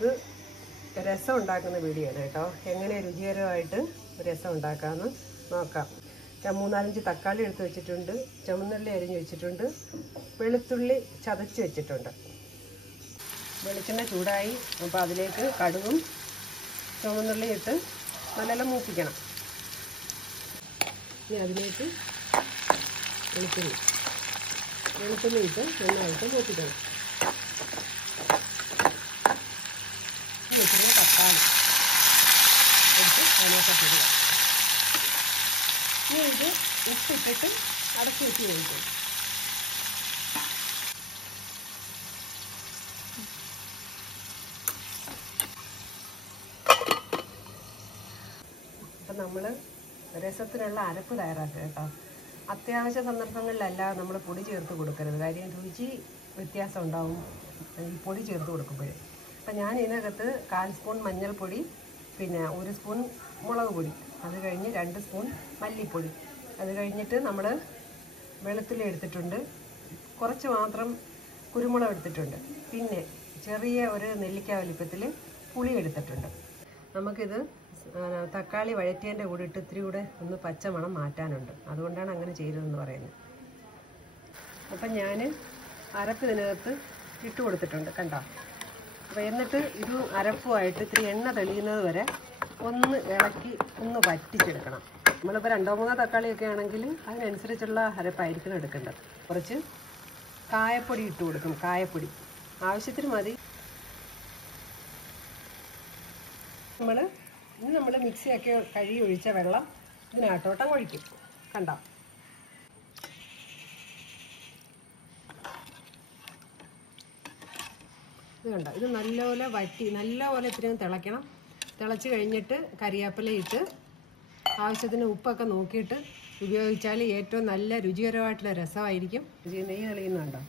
നമുക്ക് രസം ഉണ്ടാക്കുന്ന വീഡിയോ ആണ് കേട്ടോ. എങ്ങനെ രുചികരമായിട്ട് രസം ഉണ്ടാക്കാമെന്ന് നോക്കാം. 3-4 തക്കാളി എടുത്ത് വെച്ചിട്ടുണ്ട്, ചുവന്നുള്ളി അരിഞ്ഞ് വെച്ചിട്ടുണ്ട്, വെളുത്തുള്ളി ചതച്ച് വെച്ചിട്ടുണ്ട്. വെളിച്ചെണ്ണ ചൂടായി. അപ്പോൾ അതിലേക്ക് കടുകും ചുവന്നുള്ളി ഇട്ട് നല്ലോണം മൂപ്പിക്കണം. ഇനി അതിലേക്ക് വെളുത്തുള്ളി ഇട്ട് നന്നായിട്ട് മൂപ്പിക്കണം. വെച്ചിട്ട് തക്കാളി എടുത്ത് അതിനൊക്കെ ശരിയാ. ഇനി ഇത് ഉപ്പിട്ടിട്ട് അടച്ചു വെച്ച് കഴിക്കും. അപ്പം നമ്മൾ രസത്തിനുള്ള അരപ്പ് തയ്യാറാക്കുക കേട്ടോ. അത്യാവശ്യ സന്ദർഭങ്ങളിലല്ലാതെ നമ്മൾ പൊടി ചേർത്ത് കൊടുക്കരുത്. കാര്യം രുചി വ്യത്യാസം ഉണ്ടാവും ഈ പൊടി ചേർത്ത് കൊടുക്കുമ്പോൾ. അപ്പം ഞാൻ ഇതിനകത്ത് 1/4 സ്പൂൺ മഞ്ഞൾപ്പൊടി, പിന്നെ 1 സ്പൂൺ മുളക് പൊടി, അത് കഴിഞ്ഞ് 2 സ്പൂൺ മല്ലിപ്പൊടി, അത് കഴിഞ്ഞിട്ട് നമ്മൾ വെളുത്തുള്ളി എടുത്തിട്ടുണ്ട്, കുറച്ച് മാത്രം കുരുമുളക് എടുത്തിട്ടുണ്ട്, പിന്നെ ചെറിയ ഒരു നെല്ലിക്ക വലിപ്പത്തിൽ പുളി എടുത്തിട്ടുണ്ട്. നമുക്കിത് തക്കാളി വഴറ്റിയതിൻ്റെ കൂടെ ഇട്ട് ഇത്തിരി കൂടെ ഒന്ന് പച്ചമണം മാറ്റാനുണ്ട്. അതുകൊണ്ടാണ് അങ്ങനെ ചെയ്തതെന്ന് പറയുന്നത്. അപ്പം ഞാൻ അരപ്പ് ഇതിനകത്ത് ഇട്ട് കൊടുത്തിട്ടുണ്ട് കണ്ടോ. അപ്പോൾ എന്നിട്ട് ഇത് അരപ്പുമായിട്ട് ഇത്തിരി എണ്ണ തെളിയുന്നത് വരെ ഒന്ന് ഇളക്കി ഒന്ന് വറ്റിച്ചെടുക്കണം. നമ്മളിപ്പോൾ 2-3 തക്കാളിയൊക്കെ ആണെങ്കിൽ അതിനനുസരിച്ചുള്ള അരപ്പായിരിക്കണം എടുക്കേണ്ടത്. കുറച്ച് കായപ്പൊടി ഇട്ട് കൊടുക്കും. കായപ്പൊടി ആവശ്യത്തിന് മതി. നമ്മൾ മിക്സിയൊക്കെ കഴുകി ഒഴിച്ച വെള്ളം ഇതിനകത്തോട്ടം ഒഴിക്കും കണ്ടോ. ഇത് കണ്ടോ, ഇത് നല്ലപോലെ വറ്റി നല്ലപോലെ ഇത്രയും തിളയ്ക്കണം. തിളച്ച് കഴിഞ്ഞിട്ട് കരിവേപ്പില ഇട്ട് ആവശ്യത്തിന് ഉപ്പൊക്കെ നോക്കിയിട്ട് ഉപയോഗിച്ചാൽ ഏറ്റവും നല്ല രുചികരമായിട്ടുള്ള രസമായിരിക്കും. നെയ്യ് തെളിയുന്നുണ്ടോ.